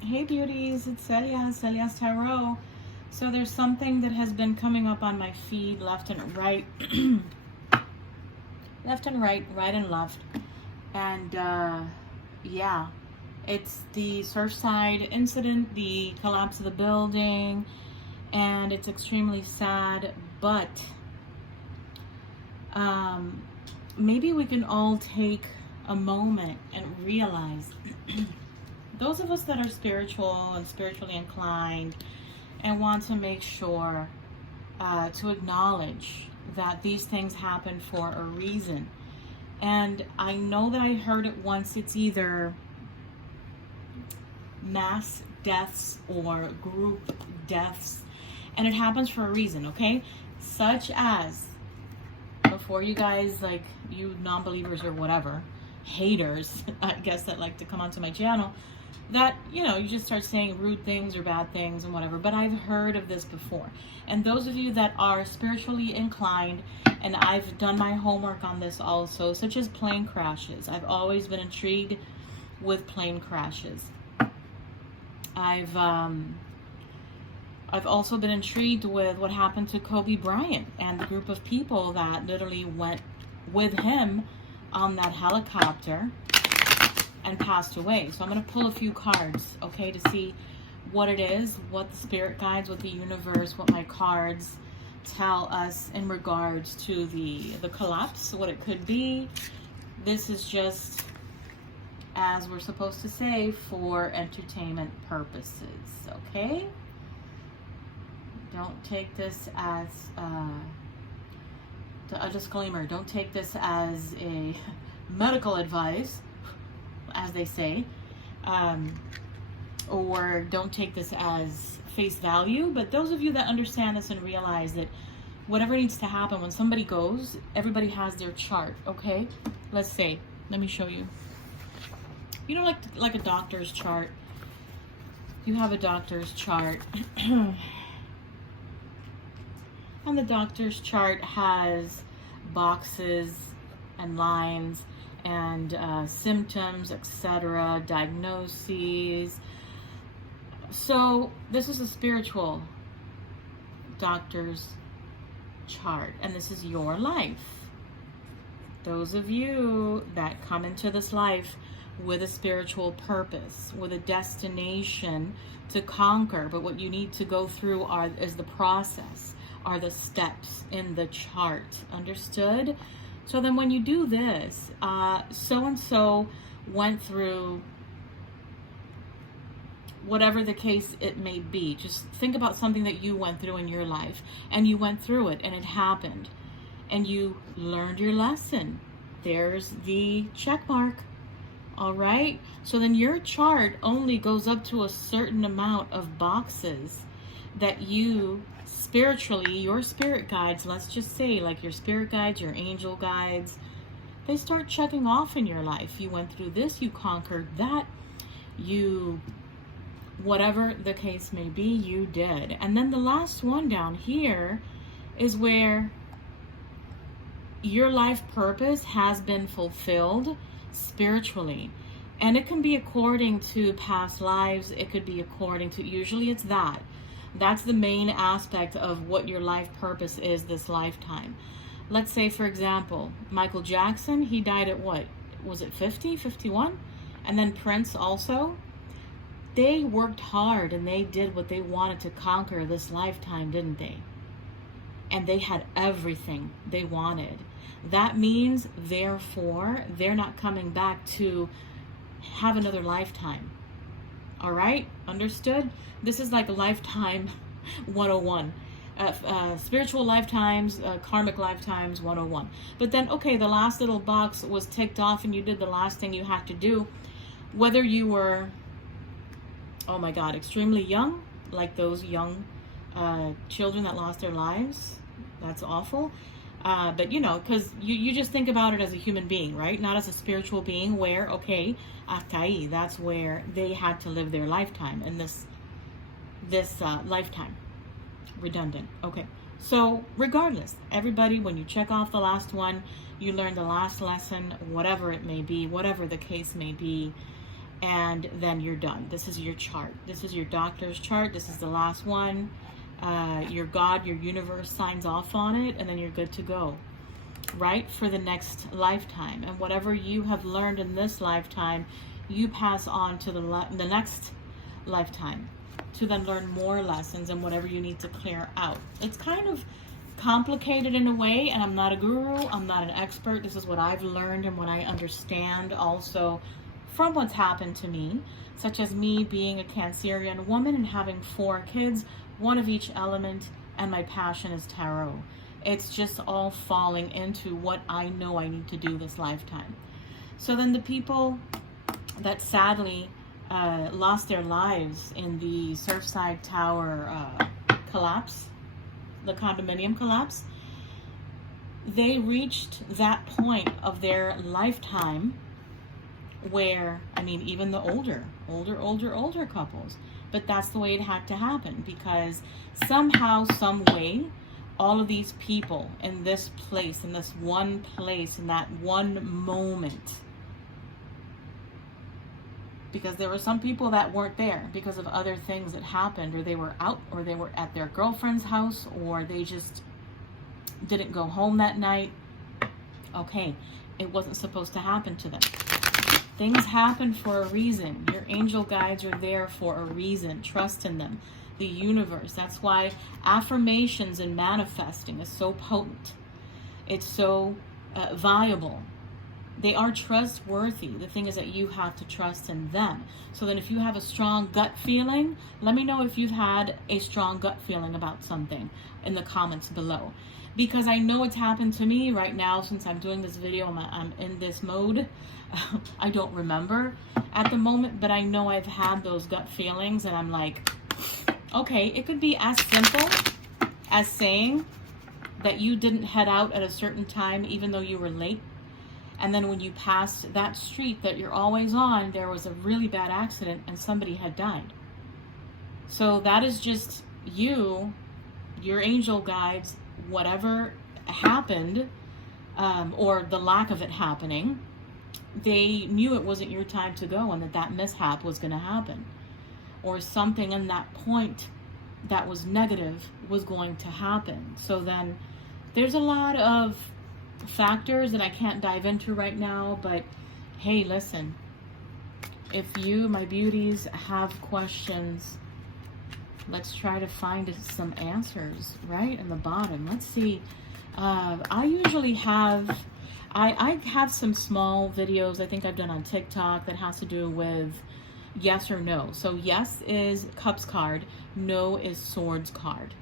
Hey beauties, it's Celia's Tarot. So there's something that has been coming up on my feed left and right, left and right, right and left. And yeah, it's the Surfside incident, the collapse of the building, and it's extremely sad, but maybe we can all take a moment and realize those of us that are spiritual and spiritually inclined and want to make sure to acknowledge that these things happen for a reason. And I know that I heard it once, it's either mass deaths or group deaths, and it happens for a reason, okay? Such as, before you guys, like you non-believers or whatever, haters, I guess, that like to come onto my channel, that, you know, you just start saying rude things or bad things and whatever. But I've heard of this before. And those of you that are spiritually inclined, and I've done my homework on this also, such as plane crashes. I've always been intrigued with plane crashes. I've also been intrigued with what happened to Kobe Bryant and the group of people that literally went with him on that helicopter and passed away. So I'm going to pull a few cards, okay, to see what it is, what the spirit guides, what the universe, what my cards tell us in regards to the collapse, what it could be. This is just, as we're supposed to say, for entertainment purposes, okay? Don't take this as a disclaimer. Don't take this as a medical advice, as they say, or don't take this as face value. But those of you that understand this and realize that whatever needs to happen when somebody goes, everybody has their chart, okay? Let's say, let me show you. You know, like a doctor's chart. You have a doctor's chart. And the doctor's chart has boxes and lines and symptoms, etc., diagnoses. So this is a spiritual doctor's chart, and this is your life. Those of you that come into this life with a spiritual purpose, with a destination to conquer, but what you need to go through is the process, are the steps in the chart. Understood? So then when you do this, so-and-so went through whatever the case it may be. Just think about something that you went through in your life, and you went through it and it happened and you learned your lesson. There's the check mark. All right. So then your chart only goes up to a certain amount of boxes that you spiritually, your spirit guides, let's just say, like your spirit guides, your angel guides, they start checking off in your life. You went through this, you conquered that, you, whatever the case may be, you did. And then the last one down here is where your life purpose has been fulfilled spiritually. And it can be according to past lives. It could be according to, usually it's that. That's the main aspect of what your life purpose is this lifetime. Let's say, for example, Michael Jackson, he died at what? Was it 50, 51? And then Prince also. They worked hard and they did what they wanted to conquer this lifetime, didn't they? And they had everything they wanted. That means, therefore, they're not coming back to have another lifetime. All right? Understood? This is like a lifetime 101. Spiritual lifetimes, karmic lifetimes 101. But then, okay, the last little box was ticked off and you did the last thing you had to do. Whether you were, oh my God, extremely young, like those young children that lost their lives. That's awful. But you know, because you just think about it as a human being, right? Not as a spiritual being where, okay, hasta ahí, that's where they had to live their lifetime in this lifetime. Redundant. Okay. So regardless, everybody, when you check off the last one, you learn the last lesson, whatever it may be, whatever the case may be. and then you're done. This is your chart. This is your doctor's chart. This is the last one. Your God, your universe signs off on it, and then you're good to go, right? For the next lifetime. And whatever you have learned in this lifetime, you pass on to the next lifetime to then learn more lessons and whatever you need to clear out. It's kind of complicated in a way, and I'm not a guru, I'm not an expert. This is what I've learned and what I understand also from what's happened to me, such as me being a Cancerian woman and having 4 kids, one of each element, and my passion is tarot. It's just all falling into what I know I need to do this lifetime. So then the people that sadly lost their lives in the Surfside Tower collapse, the condominium collapse, they reached that point of their lifetime where, I mean, even the older couples, but that's the way it had to happen, because somehow, some way, all of these people in this place, in this one place, in that one moment, because there were some people that weren't there because of other things that happened, or they were out, or they were at their girlfriend's house, or they just didn't go home that night. Okay, it wasn't supposed to happen to them. Things happen for a reason. Your angel guides are there for a reason. Trust in them. The universe. That's why affirmations and manifesting is so potent. It's so viable. They are trustworthy. The thing is that you have to trust in them. So then if you have a strong gut feeling, let me know if you've had a strong gut feeling about something in the comments below. Because I know it's happened to me right now. Since I'm doing this video, I'm in this mode. I don't remember at the moment, but I know I've had those gut feelings, and I'm like, okay, it could be as simple as saying that you didn't head out at a certain time even though you were late. And then when you passed that street that you're always on, there was a really bad accident and somebody had died. So that is just you, your angel guides, whatever happened, or the lack of it happening, they knew it wasn't your time to go, and that mishap was going to happen. Or something in that point that was negative was going to happen. So then there's a lot of factors that I can't dive into right now, but hey, listen, if you, my beauties, have questions, let's try to find some answers right in the bottom. Let's see. I usually have, I have some small videos I think I've done on TikTok that has to do with yes or no. So yes is Cups card, no is Swords card.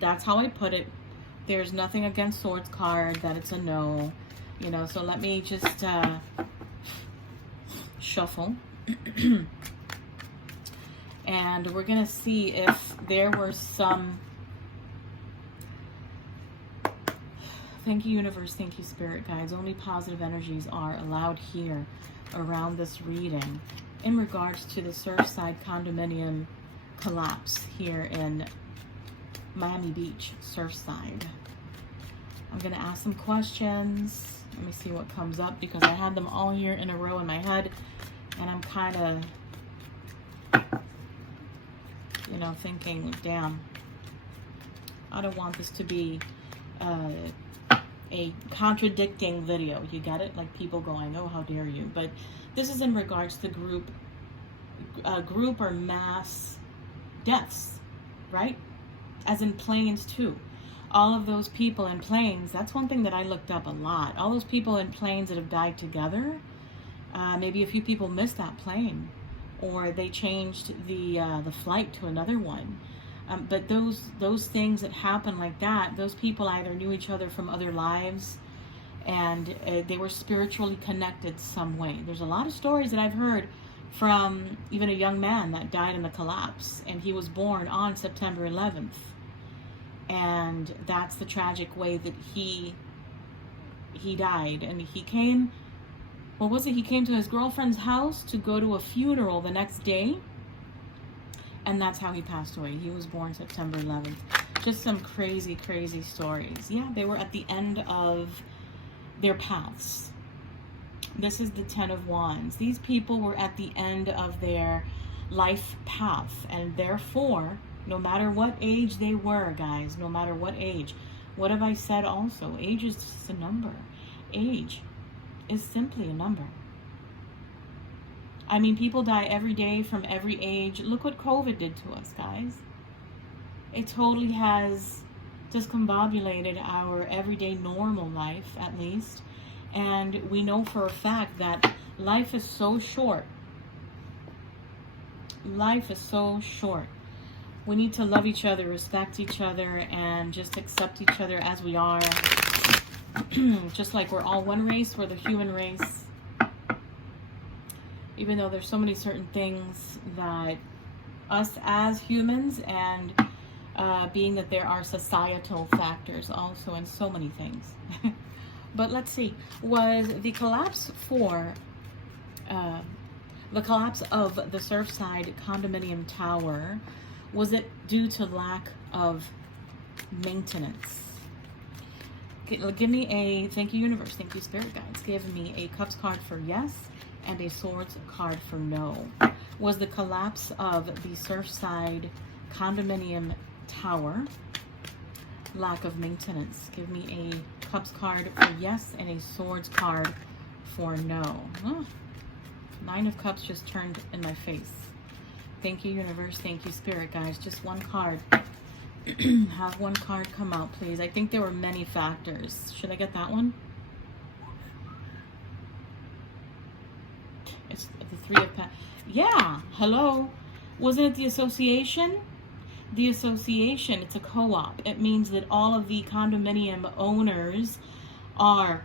That's how I put it. There's nothing against Swords card that it's a no, you know. So let me just shuffle. And we're gonna see if there were some, thank you universe, thank you spirit guides, only positive energies are allowed here around this reading in regards to the Surfside condominium collapse here in Miami Beach, Surfside. I'm gonna ask some questions. Let me see what comes up, because I had them all here in a row in my head, and I'm kind of, you know, thinking, damn, I don't want this to be a contradicting video. You get it? Like people going, oh, how dare you? But this is in regards to group or mass deaths, right? As in planes too. All of those people in planes, that's one thing that I looked up a lot. All those people in planes that have died together, maybe a few people missed that plane, or they changed the flight to another one. But those things that happen like that, those people either knew each other from other lives, and they were spiritually connected some way. There's a lot of stories that I've heard from even a young man that died in the collapse, and he was born on September 11th. And that's the tragic way that he died. And he came, what was it? He came to his girlfriend's house to go to a funeral the next day. And that's how he passed away. He was born September 11th. Just some crazy, crazy stories. Yeah, they were at the end of their paths. This is the Ten of Wands. These people were at the end of their life path, and therefore, no matter what age they were, guys, no matter what age, what have I said also? Age is just a number. Age is simply a number. I mean, people die every day from every age. Look what COVID did to us, guys. It totally has discombobulated our everyday normal life, at least. And we know for a fact that life is so short. Life is so short. We need to love each other, respect each other, and just accept each other as we are. Just like we're all one race, we're the human race. Even though there's so many certain things that us as humans, and being that there are societal factors also in so many things. But let's see, was the collapse the collapse of the Surfside condominium tower, was it due to lack of maintenance? Give me a, thank you universe, thank you spirit guides, give me a cups card for yes and a swords card for no. Was the collapse of the Surfside condominium tower lack of maintenance? Give me a cups card for yes and a swords card for no. Oh, 9 of Cups just turned in my face. Thank you universe, thank you spirit guys. Just one card. Have one card come out, please. I think there were many factors. Should I get that one? It's the 3 of Pentacles. Yeah, hello. Wasn't it the association? The association, it's a co-op. It means that all of the condominium owners are,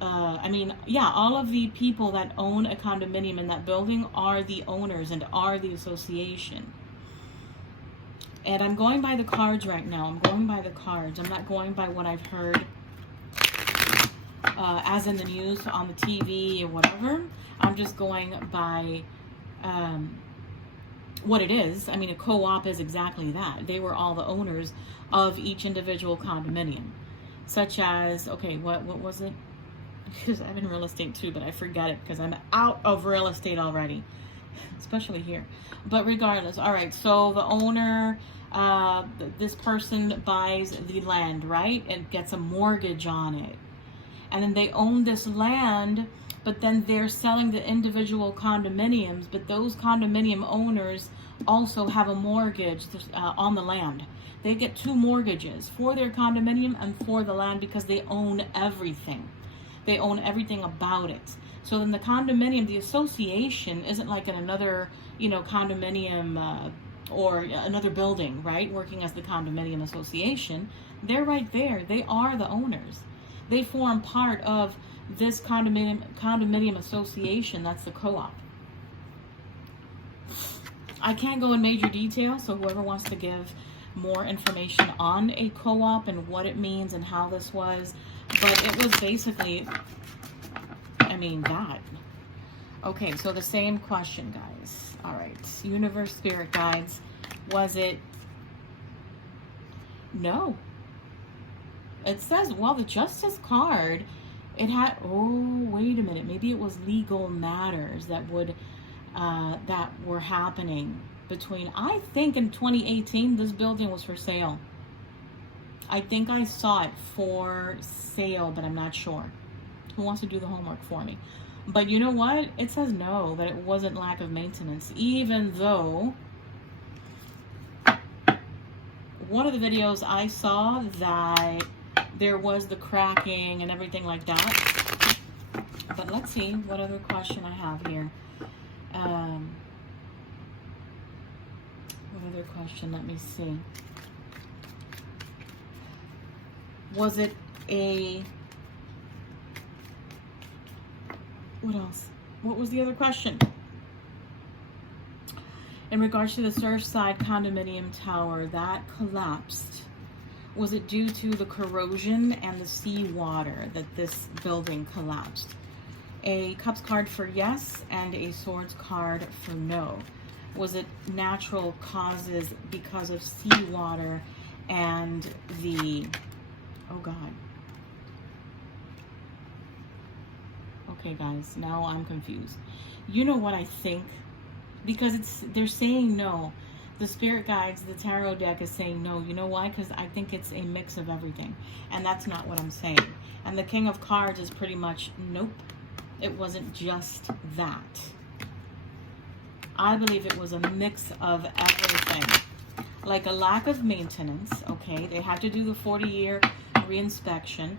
all of the people that own a condominium in that building are the owners and are the association. And I'm going by the cards right now. I'm going by the cards. I'm not going by what I've heard as in the news, on the TV, or whatever. I'm just going by what it is. I mean, a co-op is exactly that. They were all the owners of each individual condominium. Such as, okay, what was it? Because I'm in real estate too, but I forget it because I'm out of real estate already. Especially here. But regardless, all right, so the owner, this person buys the land, right? And gets a mortgage on it. And then they own this land, but then they're selling the individual condominiums, but those condominium owners also have a mortgage on the land. They get 2 mortgages for their condominium and for the land because they own everything. They own everything about it. So then the condominium, the association, isn't like in another, condominium or another building, right? Working as the condominium association. They're right there. They are the owners. They form part of this condominium association. That's the co-op. I can't go in major detail, so whoever wants to give more information on a co-op and what it means and how this was, but it was basically, that. Okay, so the same question, guys. All right, universe, spirit guides, was it? No. It says, well, the justice card, it had, oh, wait a minute, maybe it was legal matters that were happening between, I think in 2018, this building was for sale. I think I saw it for sale, but I'm not sure. Who wants to do the homework for me? But you know what? It says no, that it wasn't lack of maintenance, even though one of the videos I saw that there was the cracking and everything like that. But let's see what other question I have here. What other question? Let me see. Was it a... What else? What was the other question? In regards to the Surfside condominium tower that collapsed, was it due to the corrosion and the seawater that this building collapsed? A cups card for yes and a swords card for no. Was it natural causes because of seawater and the, oh God. Okay, guys, now I'm confused. You know what I think? Because they're saying no. The spirit guides, the tarot deck is saying no. You know why? Because I think it's a mix of everything. And that's not what I'm saying. And the King of Cards is pretty much, nope. It wasn't just that. I believe it was a mix of everything. Like a lack of maintenance, okay? They had to do the 40-year reinspection.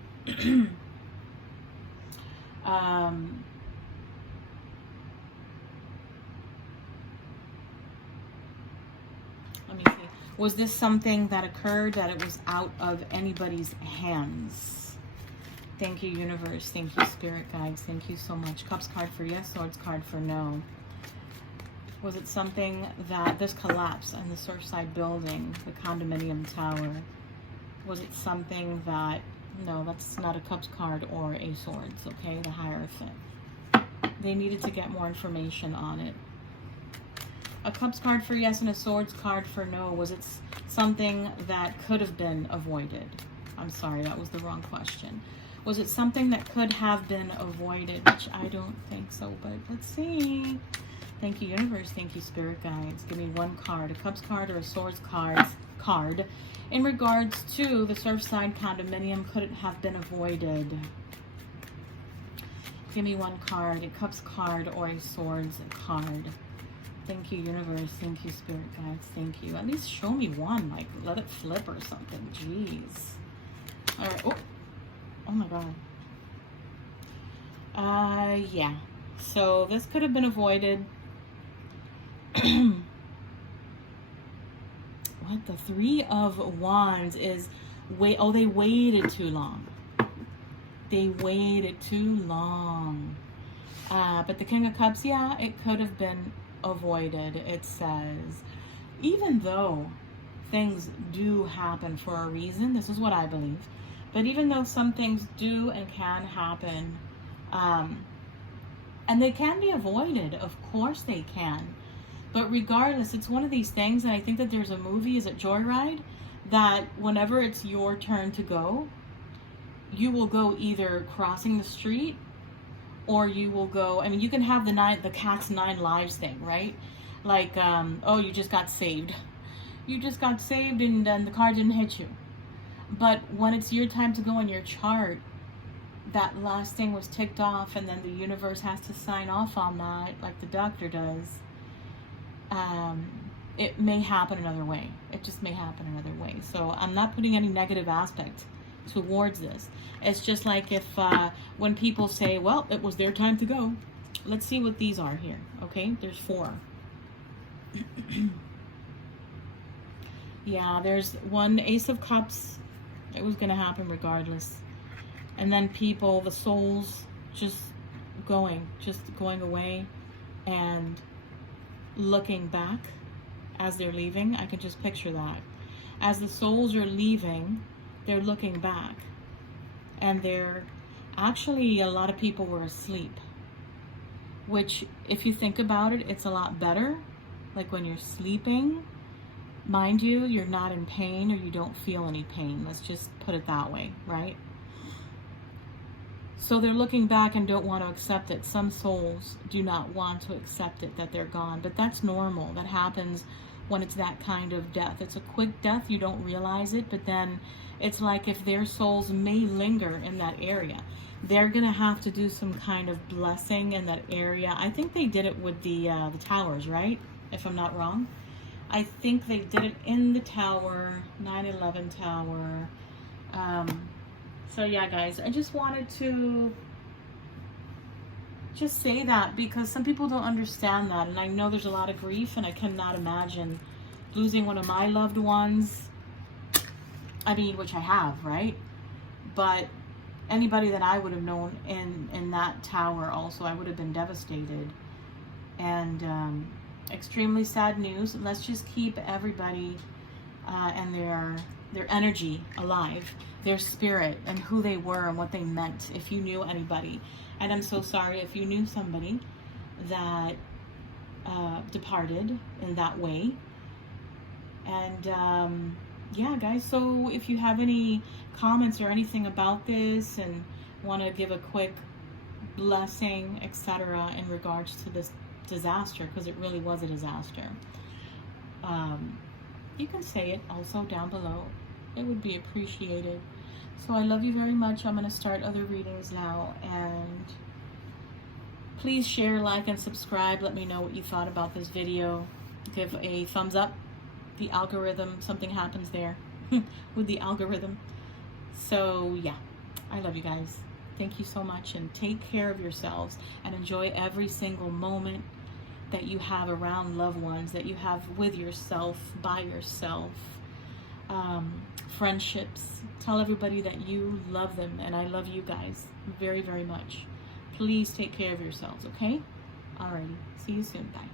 Let me see. Was this something that occurred that it was out of anybody's hands? Thank you, universe. Thank you, spirit guides. Thank you so much. Cups card for yes, swords card for no. Was it something that this collapse in the Surfside building, the condominium tower? Was it something that, no, that's not a cups card or a swords, okay? The Hierophant. They needed to get more information on it. A cups card for yes and a swords card for no. Was it something that could have been avoided? I'm sorry, that was the wrong question. Was it something that could have been avoided? Which I don't think so, but let's see. Thank you, universe. Thank you, spirit guides. Give me one card, a cups card or a swords card. In regards to the Surfside condominium, could it have been avoided? Give me one card, a cups card or a swords card. Thank you, universe. Thank you, spirit guides. Thank you. At least show me one. Like, let it flip or something. Jeez. All right. Oh my God. Yeah. So this could have been avoided. What? The Three of Wands is... Oh, they waited too long. They waited too long. But the King of Cups, yeah, it could have been avoided. It says, even though things do happen for a reason, this is what I believe, but even though some things do and can happen, and they can be avoided, of course they can, but regardless, it's one of these things, and I think that there's a movie, is it Joyride, that whenever it's your turn to go, you will go either crossing the street, or you will go, I mean, you can have the cat's 9 lives thing, right? Like, oh, you just got saved. You just got saved and the car didn't hit you. But when it's your time to go in your chart, that last thing was ticked off, and then the universe has to sign off on that, like the doctor does. It may happen another way. It just may happen another way. So I'm not putting any negative aspect towards this. It's just like if when people say, well, it was their time to go. Let's see what these are here. Okay, there's 4. Yeah, there's one Ace of Cups. It was going to happen regardless. And then people, the souls, just going away and looking back as they're leaving. I can just picture that. As the souls are leaving, they're looking back. And they're actually, a lot of people were asleep. Which, if you think about it, it's a lot better. Like when you're sleeping, mind you, you're not in pain or you don't feel any pain. Let's just put it that way, right? So they're looking back and don't want to accept it. Some souls do not want to accept it, that they're gone. But that's normal. That happens when it's that kind of death. It's a quick death. You don't realize it. But then it's like if their souls may linger in that area, they're going to have to do some kind of blessing in that area. I think they did it with the towers, right? If I'm not wrong. I think they did it in the tower, 9/11 tower. So yeah, guys, I just wanted to just say that because some people don't understand that. And I know there's a lot of grief, and I cannot imagine losing one of my loved ones. I mean, which I have, right? But anybody that I would have known in that tower also, I would have been devastated. And extremely sad news. Let's just keep everybody and their energy alive, their spirit and who they were and what they meant, if you knew anybody. And I'm so sorry if you knew somebody that departed in that way. And yeah, guys, so if you have any comments or anything about this and want to give a quick blessing, etc., in regards to this disaster, because it really was a disaster. You can say it also down below. It would be appreciated. So I love you very much. I'm going to start other readings now, and please share, like, and subscribe. Let me know what you thought about this video. Give a thumbs up. The algorithm, something happens there with the algorithm. So yeah, I love you guys. Thank you so much, and take care of yourselves and enjoy every single moment that you have around loved ones, that you have with yourself, by yourself. Friendships. Tell everybody that you love them, and I love you guys very, very much. Please take care of yourselves, okay? Alrighty. See you soon. Bye.